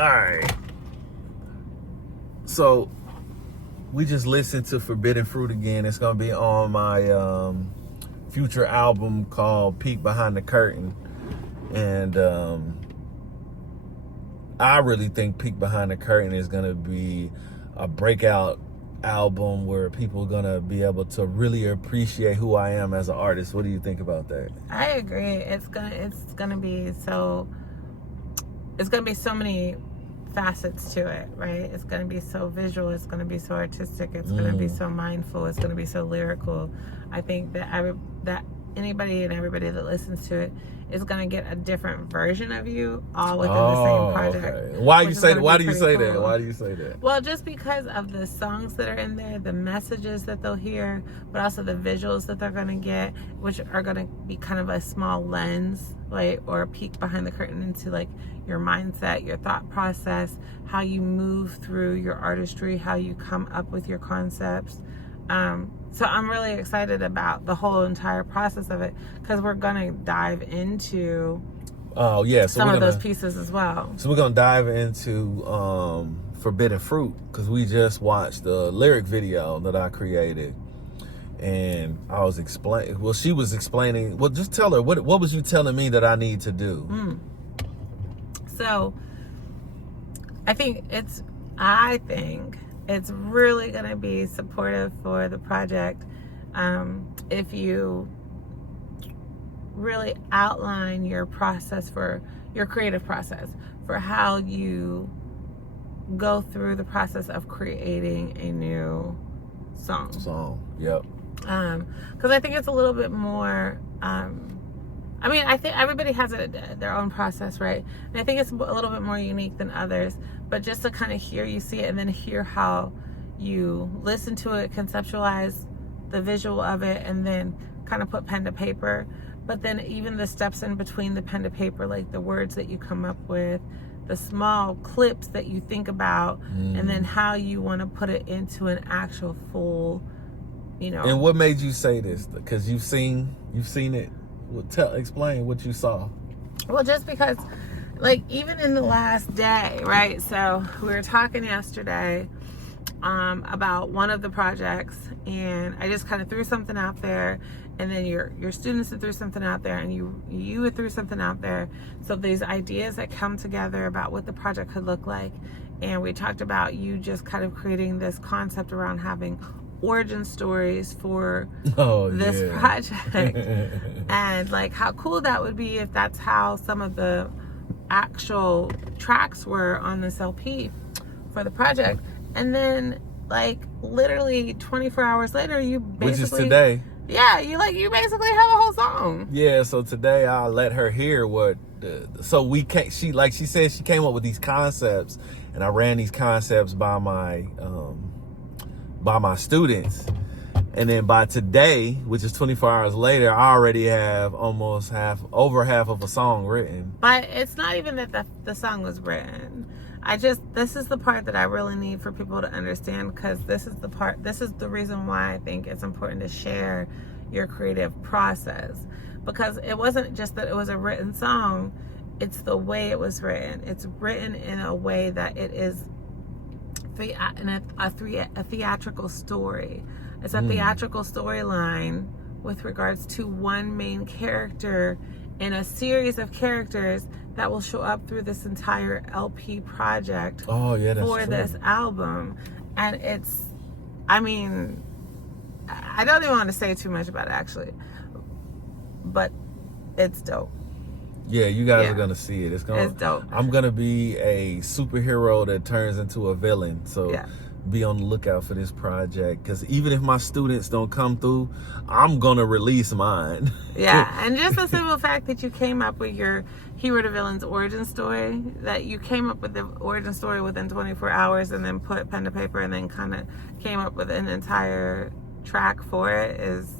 right. So we just listened to Forbidden Fruit again. It's gonna be on my future album called Peek Behind the Curtain. And I really think Peek Behind the Curtain is gonna be a breakout album where people are gonna be able to really appreciate who I am as an artist. What do you think about that? I agree. It's gonna be so many facets to it, right? It's gonna be so visual, it's gonna be so artistic, it's gonna be so mindful, it's gonna be so lyrical. I think that anybody and everybody that listens to it is gonna get a different version of you all within the same project. Okay. Why do you say that? Why do you say that? Well, just because of the songs that are in there, the messages that they'll hear, but also the visuals that they're gonna get, which are gonna be kind of a small lens, like, or a peek behind the curtain into like your mindset, your thought process, how you move through your artistry, how you come up with your concepts. So I'm really excited about the whole entire process of it, because we're gonna dive into some of those pieces as well. So we're gonna dive into Forbidden Fruit, because we just watched the lyric video that I created, and I was explaining. Well, she was explaining. Well, just tell her what was you telling me that I need to do. So I think it's really going to be supportive for the project if you really outline your process, for your creative process, for how you go through the process of creating a new song. Yep. Because I think it's a little bit more I think everybody has their own process, right? And I think it's a little bit more unique than others. But just to kind of hear you see it, and then hear how you listen to it, conceptualize the visual of it, and then kind of put pen to paper. But then even the steps in between the pen to paper, like the words that you come up with, the small clips that you think about, and then how you want to put it into an actual full, And what made you say this? Because you've seen it. Well, explain what you saw. Well, just because, like, even in the last day, right? So we were talking yesterday about one of the projects, and I just kind of threw something out there, and then your students had threw something out there, and you had threw something out there. So these ideas that come together about what the project could look like, and we talked about you just kind of creating this concept around having origin stories for this project, and like how cool that would be if that's how some of the actual tracks were on this LP for the project. And then like literally 24 hours later, you basically, which is today, you basically have a whole song. Yeah, so today I'll let her hear what she said she came up with these concepts, and I ran these concepts by my students, and then by today, which is 24 hours later, I already have over half of a song written. But it's not even that the song was written. This is the part that I really need for people to understand, because this is the reason why I think it's important to share your creative process, because it wasn't just that it was a written song, it's the way it was written. It's written in a way that it is a theatrical story. It's a theatrical storyline with regards to one main character in a series of characters that will show up through this entire LP project for this album. And I don't even want to say too much about it actually, but it's dope. Yeah, you guys are gonna see it. It's dope. I'm gonna be a superhero that turns into a villain. So be on the lookout for this project, because even if my students don't come through, I'm gonna release mine. And just the simple fact that you came up with your hero to villain's origin story, that you came up with the origin story within 24 hours, and then put pen to paper, and then kind of came up with an entire track for it is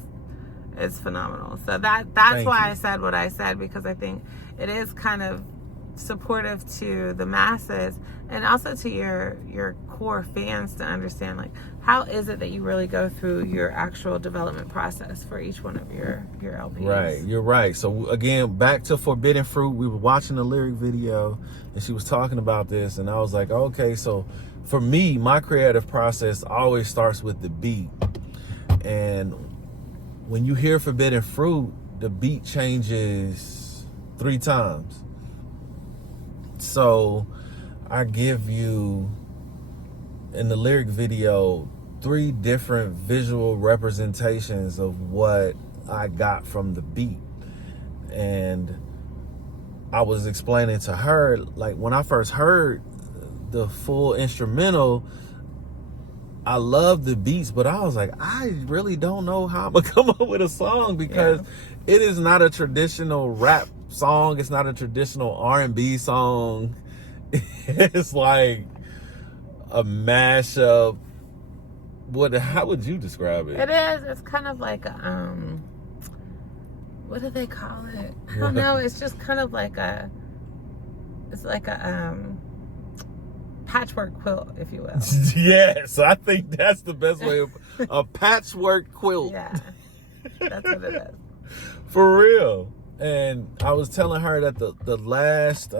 phenomenal. So that's why I said what I said, because I think it is kind of supportive to the masses and also to your core fans to understand, like, how is it that you really go through your actual development process for each one of your LPs. Right, you're right. So again, back to Forbidden Fruit, we were watching the lyric video and she was talking about this, and I was like, okay, so for me, my creative process always starts with the beat. And when you hear Forbidden Fruit, the beat changes 3 times. So I give you, in the lyric video, 3 different visual representations of what I got from the beat. And I was explaining to her, like, when I first heard the full instrumental, I love the beats, but I was like, I really don't know how I'm gonna come up with a song, because it is not a traditional rap song. It's not a traditional R&B song. It's like a mashup. How would you describe it? It is. It's kind of like what do they call it? I don't know. It's just kind of like it's like a patchwork quilt, if you will. Yes, I think that's the best way. A patchwork quilt. Yeah, that's what it is. For real. And I was telling her that the last